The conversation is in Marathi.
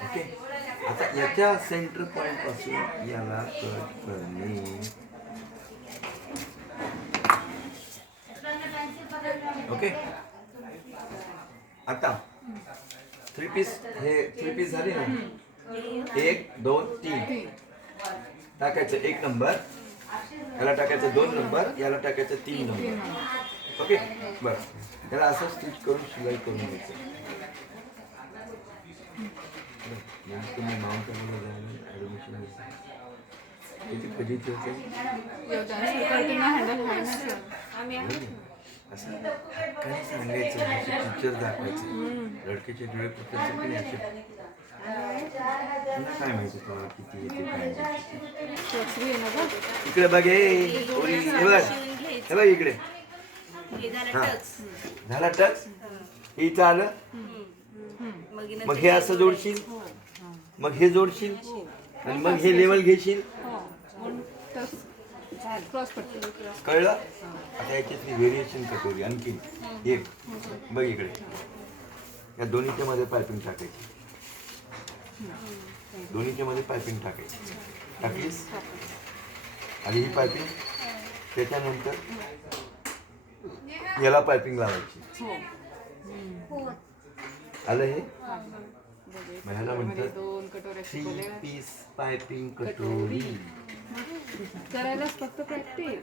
ओके, आता याच्या सेंटर पॉइंट पासून याला कट करणे. ओके, आता थ्री पीस झाली ना. 1 2 3 टाकायचं 1 नंबर, याला टाकायचं 2 नंबर, याला टाकायचं 3 नंबर. ओके, बस याला असं स्टिच करून शिलाई करून घ्यायचं. तुम्ही माउंटेनला जायला ॲडमिशन किती कधीच असं काही सांगायचं, पिक्चर दाखवायचं. लडकेचे डोळे पुस्तक पण याचे काय माहिती तुम्हाला किती येते काय. इकडे बघ, हे बघ इकडे. हा झाला टच, इथं आलं. मग हे असं जोडशील, मग हे जोडशील आणि मग हे लेवल घेशील. कळलं? आता याच्यातली व्हेरिएशन कटोरी आणखी एक बघ इकडे. या दोन्हीच्या मध्ये पायपिंग टाकायची, दोन्हीच्या मध्ये पायपिंग टाकायची. टाकलीस आणि ही पायपिंग, त्याच्यानंतर याला पायपिंग लावायची. आलं हे? ह्याला म्हणतात 3 पीस पायपिंग कटोरी. करायलाच फक्त प्रॅक्टिस.